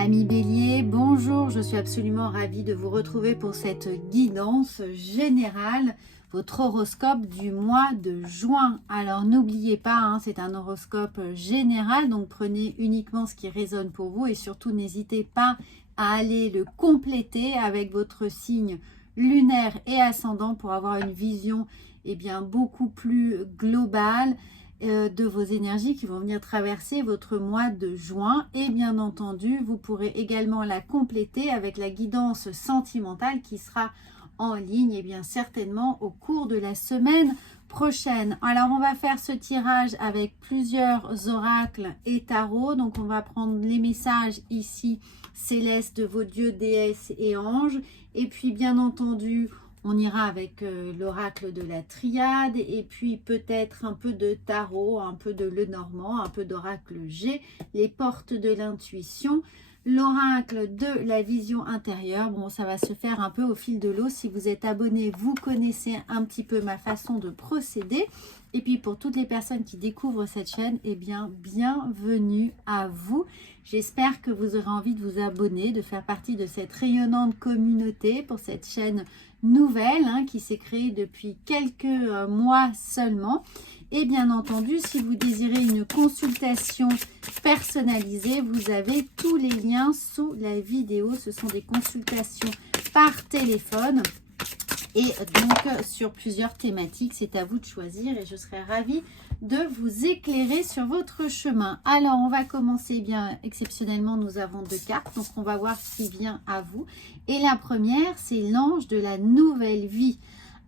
Amis Bélier, bonjour, je suis absolument ravie de vous retrouver pour cette guidance générale, votre horoscope du mois de juin. Alors n'oubliez pas, c'est un horoscope général, donc prenez uniquement ce qui résonne pour vous et surtout n'hésitez pas à aller le compléter avec votre signe lunaire et ascendant pour avoir une vision beaucoup plus globale de vos énergies qui vont venir traverser votre mois de juin. Et bien entendu, vous pourrez également la compléter avec la guidance sentimentale qui sera en ligne certainement au cours de la semaine prochaine. Alors, on va faire ce tirage avec plusieurs oracles et tarots. Donc, on va prendre les messages ici célestes de vos dieux, déesses et anges. Et puis, bien entendu, on ira avec l'oracle de la triade et puis peut-être un peu de tarot, un peu de Lenormand, un peu d'oracle G, les portes de l'intuition, l'oracle de la vision intérieure. Bon, ça va se faire un peu au fil de l'eau. Si vous êtes abonné, vous connaissez un petit peu ma façon de procéder. Et puis pour toutes les personnes qui découvrent cette chaîne, bienvenue à vous. J'espère que vous aurez envie de vous abonner, de faire partie de cette rayonnante communauté pour cette chaîne nouvelle qui s'est créée depuis quelques mois seulement. Et bien entendu, si vous désirez une consultation personnalisée, vous avez tous les liens sous la vidéo. Ce sont des consultations par téléphone et donc sur plusieurs thématiques. C'est à vous de choisir et je serai ravie de vous éclairer sur votre chemin. Alors, on va commencer exceptionnellement. Nous avons 2 cartes, donc on va voir ce qui vient à vous. Et la première, c'est l'ange de la nouvelle vie.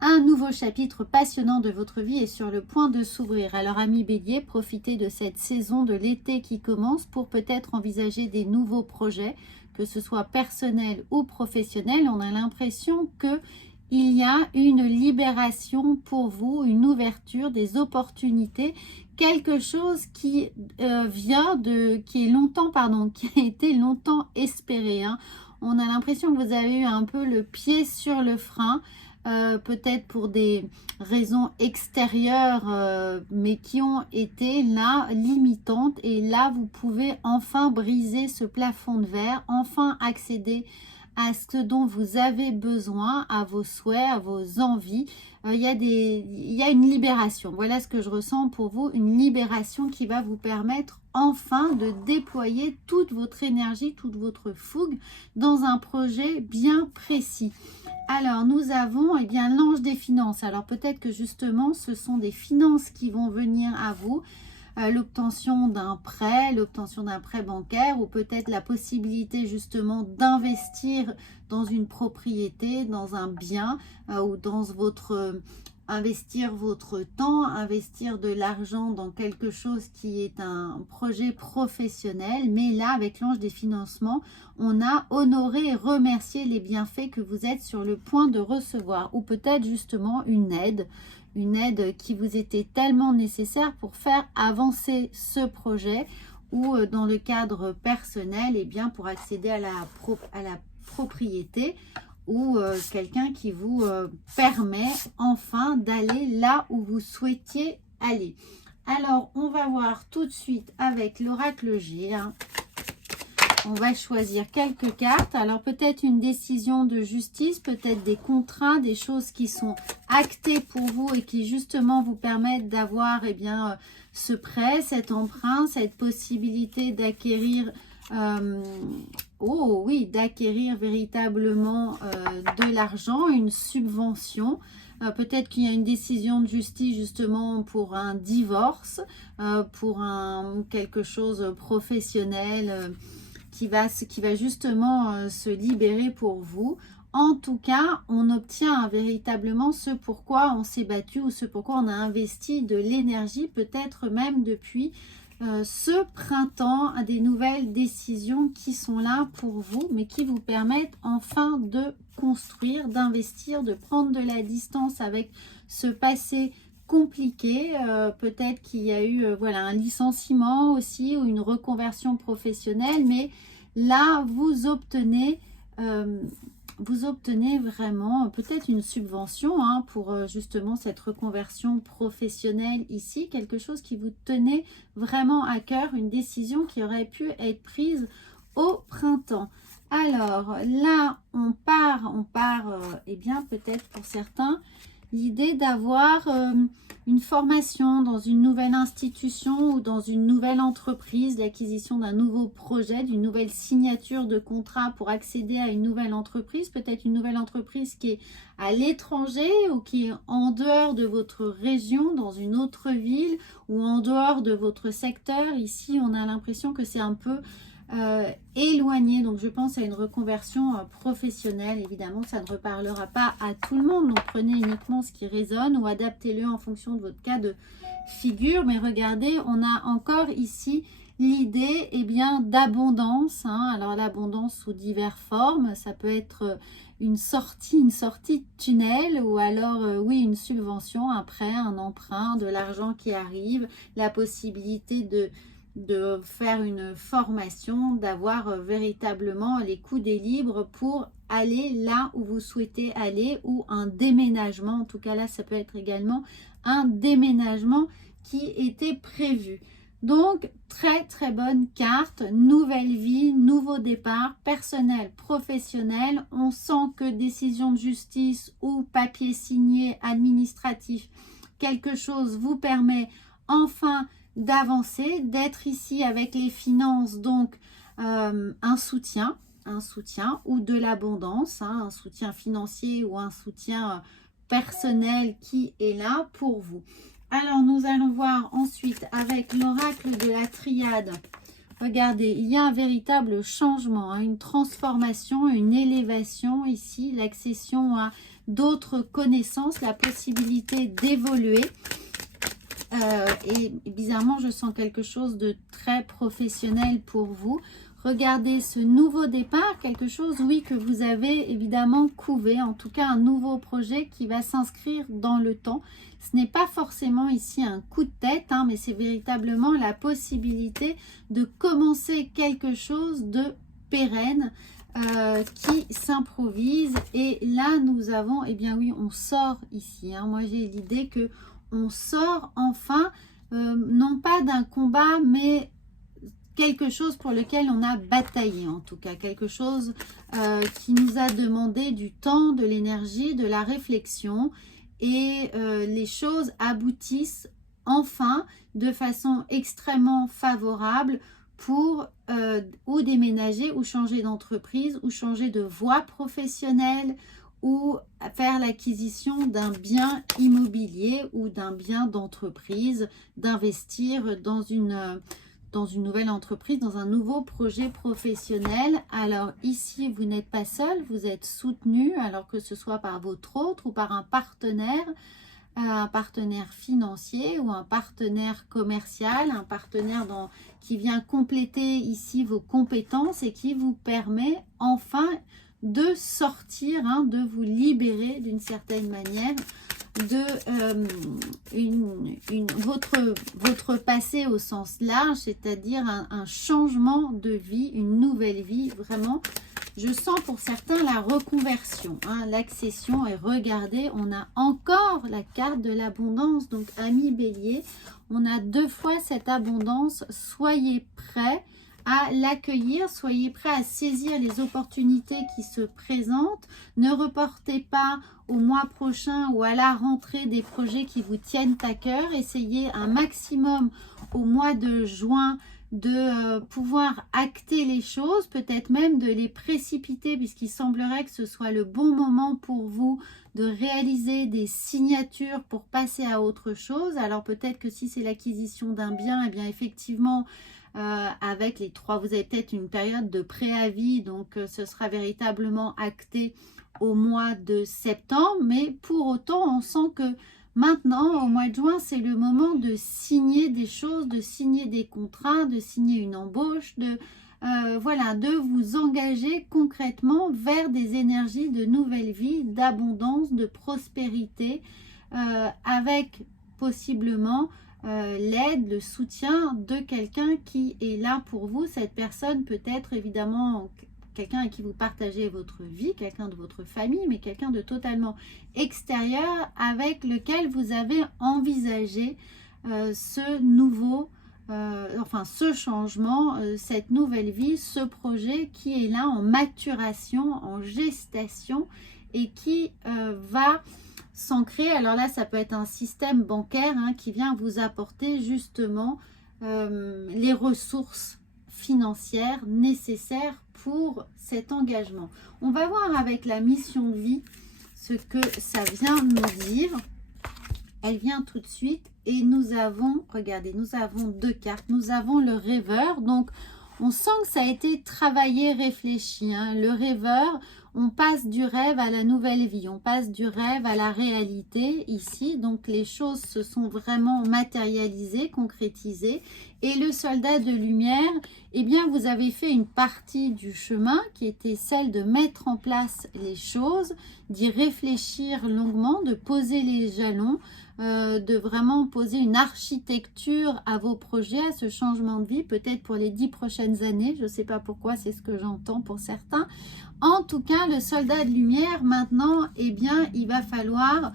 Un nouveau chapitre passionnant de votre vie est sur le point de s'ouvrir. Alors, amis Bélier, profitez de cette saison de l'été qui commence pour peut-être envisager des nouveaux projets, que ce soit personnel ou professionnel. On a l'impression que il y a une libération pour vous, une ouverture, des opportunités, quelque chose qui qui a été longtemps espéré. On a l'impression que vous avez eu un peu le pied sur le frein, peut-être pour des raisons extérieures, mais qui ont été là limitantes. Et là, vous pouvez enfin briser ce plafond de verre, enfin accéder à ce dont vous avez besoin, à vos souhaits, à vos envies. Il y a une libération. Voilà ce que je ressens pour vous, une libération qui va vous permettre enfin de déployer toute votre énergie, toute votre fougue dans un projet bien précis. Alors, nous avons l'ange des finances. Alors, peut-être que justement, ce sont des finances qui vont venir à vous. L'obtention d'un prêt bancaire ou peut-être la possibilité justement d'investir dans une propriété, dans un bien ou dans investir votre temps, investir de l'argent dans quelque chose qui est un projet professionnel. Mais là, avec l'ange des financements, on a honoré et remercié les bienfaits que vous êtes sur le point de recevoir ou peut-être justement une aide qui vous était tellement nécessaire pour faire avancer ce projet ou dans le cadre personnel, pour accéder à la propriété ou quelqu'un qui vous permet enfin d'aller là où vous souhaitiez aller. Alors, on va voir tout de suite avec l'oracle G. On va choisir quelques cartes. Alors, peut-être une décision de justice, peut-être des contrats, des choses qui sont actées pour vous et qui justement vous permettent d'avoir ce prêt, cet emprunt, cette possibilité d'acquérir d'acquérir véritablement de l'argent, une subvention. Peut-être qu'il y a une décision de justice justement pour un divorce, pour quelque chose professionnel qui va justement se libérer pour vous. En tout cas, on obtient véritablement ce pourquoi on s'est battu ou ce pourquoi on a investi de l'énergie, peut-être même depuis ce printemps, des nouvelles décisions qui sont là pour vous, mais qui vous permettent enfin de construire, d'investir, de prendre de la distance avec ce passé compliqué. Peut-être qu'il y a eu un licenciement aussi ou une reconversion professionnelle, mais là vous obtenez vraiment peut-être une subvention pour justement cette reconversion professionnelle ici, quelque chose qui vous tenait vraiment à cœur, une décision qui aurait pu être prise au printemps. Alors là, on part, eh bien peut-être pour certains, l'idée d'avoir une formation dans une nouvelle institution ou dans une nouvelle entreprise, l'acquisition d'un nouveau projet, d'une nouvelle signature de contrat pour accéder à une nouvelle entreprise, peut-être une nouvelle entreprise qui est à l'étranger ou qui est en dehors de votre région, dans une autre ville ou en dehors de votre secteur. Ici, on a l'impression que c'est un peu éloigné, donc je pense à une reconversion professionnelle. Évidemment, ça ne reparlera pas à tout le monde, donc prenez uniquement ce qui résonne ou adaptez-le en fonction de votre cas de figure. Mais regardez, on a encore ici l'idée bien d'abondance, hein. Alors l'abondance sous diverses formes, ça peut être une sortie de tunnel, ou alors oui, une subvention, un prêt, un emprunt, de l'argent qui arrive, la possibilité de faire une formation, d'avoir véritablement les coudées libres pour aller là où vous souhaitez aller, ou un déménagement. En tout cas là, ça peut être également un déménagement qui était prévu. Donc très très bonne carte, nouvelle vie, nouveau départ, personnel, professionnel. On sent que décision de justice ou papier signé administratif, quelque chose vous permet enfin d'avancer, d'être ici avec les finances, donc un soutien ou de l'abondance, hein, un soutien financier ou un soutien personnel qui est là pour vous. Alors nous allons voir ensuite avec l'oracle de la triade. Regardez, il y a un véritable changement, hein, une transformation, une élévation ici, l'accession à d'autres connaissances, la possibilité d'évoluer. Et bizarrement, je sens quelque chose de très professionnel pour vous. Regardez ce nouveau départ, quelque chose, oui, que vous avez évidemment couvé, en tout cas un nouveau projet qui va s'inscrire dans le temps. Ce n'est pas forcément ici un coup de tête, hein, mais c'est véritablement la possibilité de commencer quelque chose de pérenne qui s'improvise. Et là, nous avons, eh bien oui, on sort ici, hein. Moi, j'ai l'idée que on sort enfin, non pas d'un combat, mais quelque chose pour lequel on a bataillé, en tout cas, quelque chose qui nous a demandé du temps, de l'énergie, de la réflexion, et les choses aboutissent enfin de façon extrêmement favorable pour ou déménager, ou changer d'entreprise, ou changer de voie professionnelle, ou faire l'acquisition d'un bien immobilier ou d'un bien d'entreprise, d'investir dans une nouvelle entreprise, dans un nouveau projet professionnel. Alors ici, vous n'êtes pas seul, vous êtes soutenu, alors que ce soit par votre autre ou par un partenaire financier ou un partenaire commercial, un partenaire qui vient compléter ici vos compétences et qui vous permet enfin de sortir, hein, de vous libérer d'une certaine manière de votre passé au sens large, c'est-à-dire un changement de vie, une nouvelle vie. Vraiment, je sens pour certains la reconversion, hein, l'accession. Et regardez, on a encore la carte de l'abondance. Donc amis bélier, on a deux fois cette abondance. Soyez prêts à l'accueillir, soyez prêts à saisir les opportunités qui se présentent. Ne reportez pas au mois prochain ou à la rentrée des projets qui vous tiennent à cœur. Essayez un maximum au mois de juin de pouvoir acter les choses, peut-être même de les précipiter, puisqu'il semblerait que ce soit le bon moment pour vous de réaliser des signatures pour passer à autre chose. Alors peut-être que si c'est l'acquisition d'un bien, eh bien effectivement, avec les trois, vous avez peut-être une période de préavis, donc ce sera véritablement acté au mois de septembre. Mais pour autant, on sent que maintenant, au mois de juin, c'est le moment de signer des choses, de signer des contrats, de signer une embauche, voilà, de vous engager concrètement vers des énergies de nouvelle vie, d'abondance, de prospérité, avec possiblement l'aide, le soutien de quelqu'un qui est là pour vous. Cette personne peut être évidemment quelqu'un à qui vous partagez votre vie, quelqu'un de votre famille, mais quelqu'un de totalement extérieur avec lequel vous avez envisagé ce nouveau enfin ce changement, cette nouvelle vie, ce projet qui est là en maturation, en gestation et qui va s'ancrer. Alors là, ça peut être un système bancaire hein, qui vient vous apporter justement les ressources financières nécessaires pour cet engagement. On va voir avec la mission de vie ce que ça vient nous dire. Elle vient tout de suite et nous avons, regardez, nous avons deux cartes. Nous avons le rêveur, donc on sent que ça a été travaillé, réfléchi. Hein. Le rêveur, on passe du rêve à la nouvelle vie, on passe du rêve à la réalité ici. Donc les choses se sont vraiment matérialisées, concrétisées. Et le soldat de lumière, eh bien vous avez fait une partie du chemin qui était celle de mettre en place les choses, d'y réfléchir longuement, de poser les jalons, de vraiment poser une architecture à vos projets, à ce changement de vie, peut-être pour les 10 prochaines années. Je ne sais pas pourquoi, c'est ce que j'entends pour certains. En tout cas, le soldat de lumière, maintenant, eh bien, il va falloir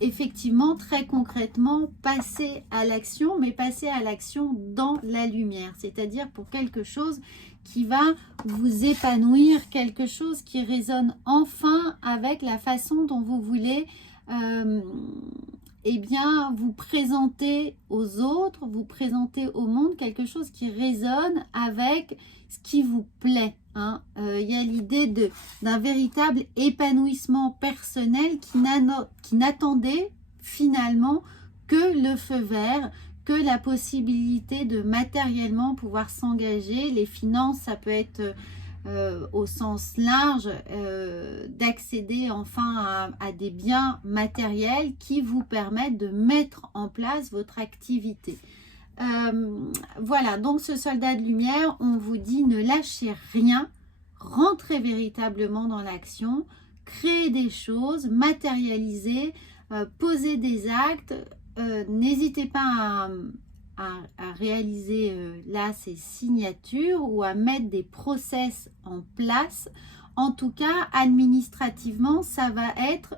effectivement, très concrètement, passer à l'action, mais passer à l'action dans la lumière. C'est-à-dire pour quelque chose qui va vous épanouir, quelque chose qui résonne enfin avec la façon dont vous voulez eh bien, vous présenter aux autres, vous présenter au monde quelque chose qui résonne avec ce qui vous plaît. Hein. Y a l'idée d'un véritable épanouissement personnel qui n'attendait finalement que le feu vert, que la possibilité de matériellement pouvoir s'engager. Les finances, ça peut être au sens large, d'accéder enfin à des biens matériels qui vous permettent de mettre en place votre activité. Voilà, donc ce soldat de lumière, on vous dit ne lâchez rien, rentrez véritablement dans l'action, créez des choses, matérialisez, posez des actes, n'hésitez pas à réaliser là ces signatures ou à mettre des process en place. En tout cas, administrativement, ça va être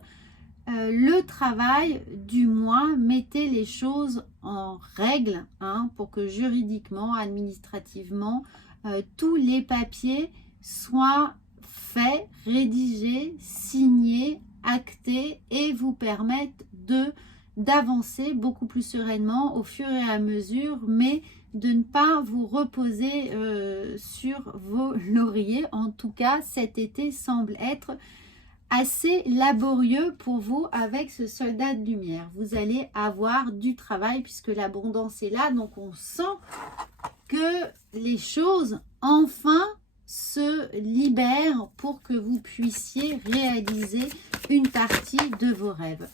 le travail du mois. Mettez les choses en règle hein, pour que juridiquement, administrativement, tous les papiers soient faits, rédigés, signés, actés et vous permettent d'avancer beaucoup plus sereinement au fur et à mesure, mais de ne pas vous reposer sur vos lauriers. En tout cas, cet été semble être assez laborieux pour vous avec ce soldat de lumière. Vous allez avoir du travail puisque l'abondance est là, donc on sent que les choses enfin se libèrent pour que vous puissiez réaliser une partie de vos rêves.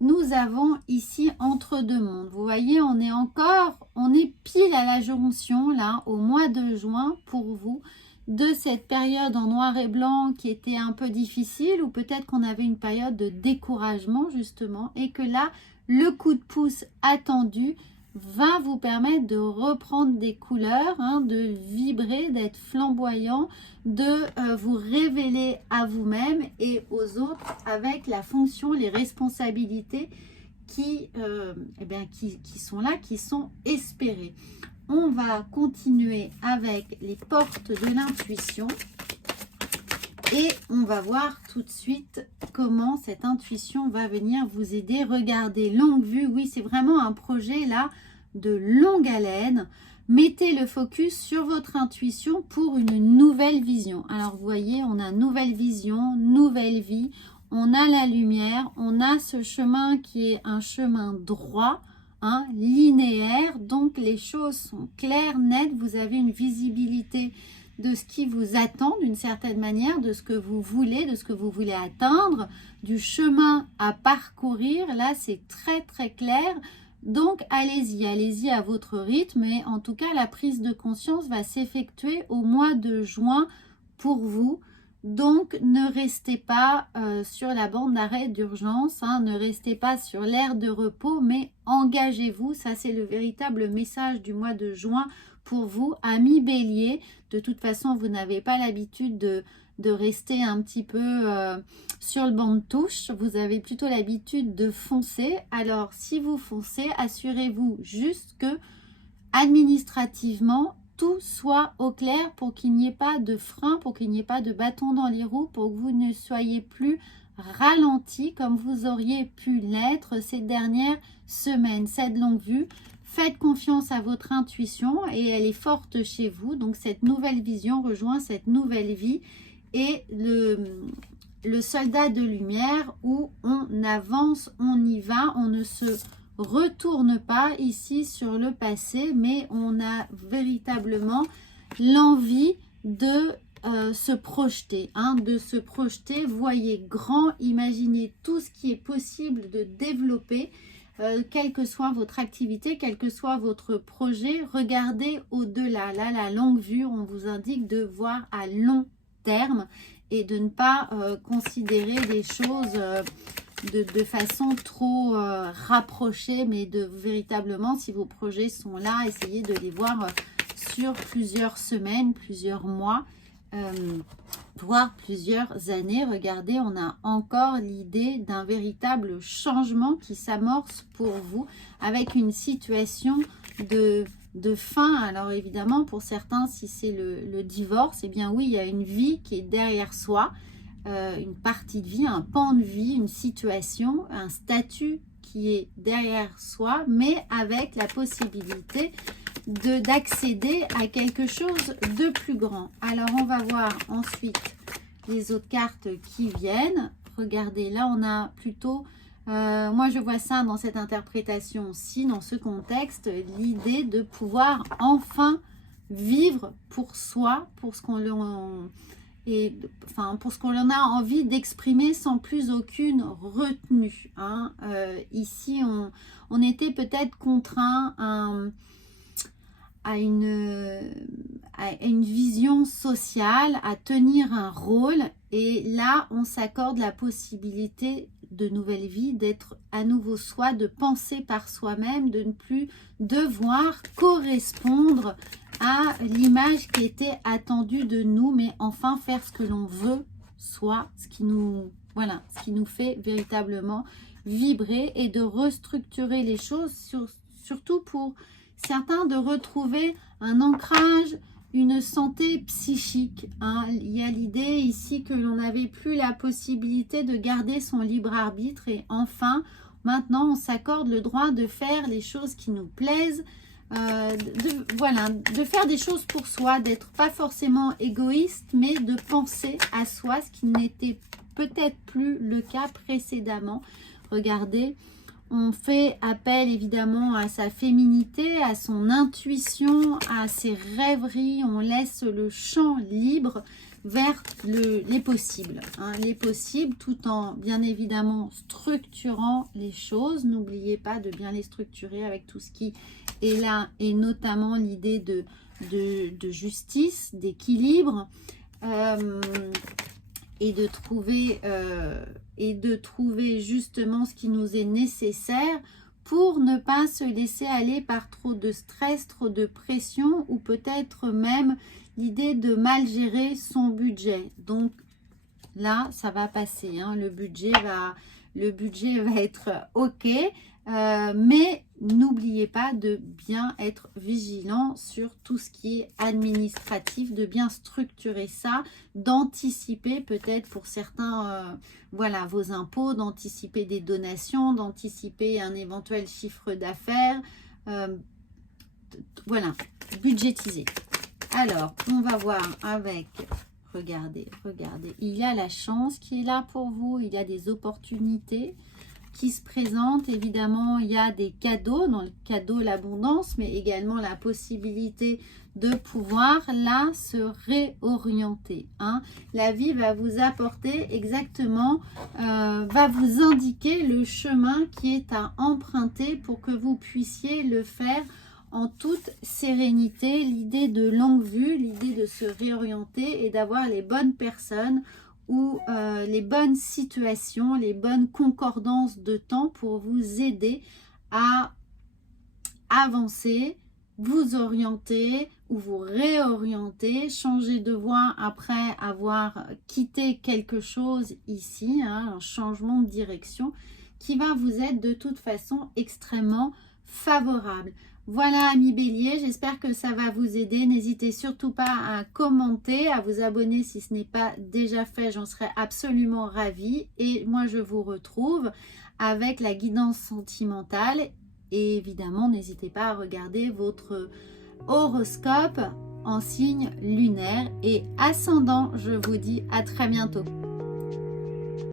Nous avons ici entre deux mondes. Vous voyez, on est pile à la jonction là, au mois de juin pour vous, de cette période en noir et blanc qui était un peu difficile ou peut-être qu'on avait une période de découragement justement et que là, le coup de pouce attendu va vous permettre de reprendre des couleurs, hein, de vibrer, d'être flamboyant, de vous révéler à vous-même et aux autres avec la fonction, les responsabilités qui sont là, qui sont espérées. On va continuer avec les portes de l'intuition et on va voir tout de suite comment cette intuition va venir vous aider. Regardez, longue vue, oui, c'est vraiment un projet là de longue haleine. Mettez le focus sur votre intuition pour une nouvelle vision. Alors, vous voyez, on a nouvelle vision, nouvelle vie. On a la lumière, on a ce chemin qui est un chemin droit, hein, linéaire. Donc, les choses sont claires, nettes. Vous avez une visibilité de ce qui vous attend d'une certaine manière, de ce que vous voulez, de ce que vous voulez atteindre, du chemin à parcourir. Là, c'est très, très clair. Donc, allez-y à votre rythme. Et en tout cas, la prise de conscience va s'effectuer au mois de juin pour vous. Donc, ne restez pas sur la bande d'arrêt d'urgence, hein, ne restez pas sur l'aire de repos, mais engagez-vous. Ça, c'est le véritable message du mois de juin pour vous, amis bélier. De toute façon, vous n'avez pas l'habitude de rester un petit peu sur le banc de touche. Vous avez plutôt l'habitude de foncer. Alors, si vous foncez, assurez-vous juste que administrativement, tout soit au clair pour qu'il n'y ait pas de frein, pour qu'il n'y ait pas de bâton dans les roues, pour que vous ne soyez plus ralenti comme vous auriez pu l'être ces dernières semaines. Cette longue vue, faites confiance à votre intuition et elle est forte chez vous. Donc cette nouvelle vision rejoint cette nouvelle vie et le soldat de lumière où on avance, on y va, on ne se retourne pas ici sur le passé, mais on a véritablement l'envie de se projeter, de se projeter. Voyez grand, imaginez tout ce qui est possible de développer, quelle que soit votre activité, quel que soit votre projet. Regardez au-delà. Là, la longue vue, on vous indique de voir à long terme et de ne pas considérer les choses de façon trop rapprochée, mais de véritablement, si vos projets sont là, essayez de les voir sur plusieurs semaines, plusieurs mois, voire plusieurs années. Regardez, on a encore l'idée d'un véritable changement qui s'amorce pour vous avec une situation de fin. Alors évidemment, pour certains, si c'est le divorce, eh bien oui, il y a une vie qui est derrière soi, une partie de vie, un pan de vie, une situation, un statut qui est derrière soi, mais avec la possibilité d'accéder à quelque chose de plus grand. Alors on va voir ensuite les autres cartes qui viennent. Regardez, là on a plutôt, moi je vois ça dans cette interprétation-ci, dans ce contexte, l'idée de pouvoir enfin vivre pour soi, pour ce qu'on pour ce qu'on en a envie d'exprimer sans plus aucune retenue. Ici, on était peut-être contraint à une vision sociale, à tenir un rôle. Et là, on s'accorde la possibilité de nouvelle vie, d'être à nouveau soi, de penser par soi-même, de ne plus devoir correspondre à l'image qui était attendue de nous, mais enfin faire ce que l'on veut, soit ce qui nous fait véritablement vibrer et de restructurer les choses, surtout pour certains, de retrouver un ancrage, une santé psychique. Il y a l'idée ici que l'on n'avait plus la possibilité de garder son libre arbitre et enfin, maintenant, on s'accorde le droit de faire les choses qui nous plaisent, de faire des choses pour soi, d'être pas forcément égoïste, mais de penser à soi, ce qui n'était peut-être plus le cas précédemment. Regardez, on fait appel évidemment à sa féminité, à son intuition, à ses rêveries. On laisse le champ libre vers les possibles. Les possibles, tout en bien évidemment structurant les choses. N'oubliez pas de bien les structurer avec tout ce qui est là, et notamment l'idée de justice, d'équilibre, et de trouver justement ce qui nous est nécessaire pour ne pas se laisser aller par trop de stress, trop de pression, ou peut-être même l'idée de mal gérer son budget. Donc là, ça va passer, le budget va être OK, mais n'oubliez pas de bien être vigilant sur tout ce qui est administratif, de bien structurer ça, d'anticiper peut-être pour certains vos impôts, d'anticiper des donations, d'anticiper un éventuel chiffre d'affaires, budgétiser. Alors, on va voir avec... Regardez, il y a la chance qui est là pour vous, il y a des opportunités qui se présentent. Évidemment, il y a des cadeaux, dans le cadeau l'abondance, mais également la possibilité de pouvoir là se réorienter. La vie va vous apporter exactement, va vous indiquer le chemin qui est à emprunter pour que vous puissiez le faire en toute sérénité. L'idée de longue vue, l'idée de se réorienter et d'avoir les bonnes personnes ou les bonnes situations, les bonnes concordances de temps pour vous aider à avancer, vous orienter ou vous réorienter, changer de voie après avoir quitté quelque chose ici, un changement de direction qui va vous être de toute façon extrêmement favorable. Voilà, amis Bélier, j'espère que ça va vous aider. N'hésitez surtout pas à commenter, à vous abonner si ce n'est pas déjà fait, j'en serais absolument ravie. Et moi, je vous retrouve avec la guidance sentimentale. Et évidemment, n'hésitez pas à regarder votre horoscope en signe lunaire et ascendant. Je vous dis à très bientôt.